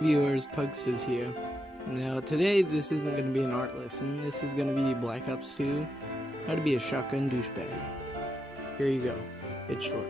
Viewers, Pugs is here. Now today this isn't going to be an art lesson, this is going to be Black Ops 2, how to be a shotgun douchebag. Here you go, it's short.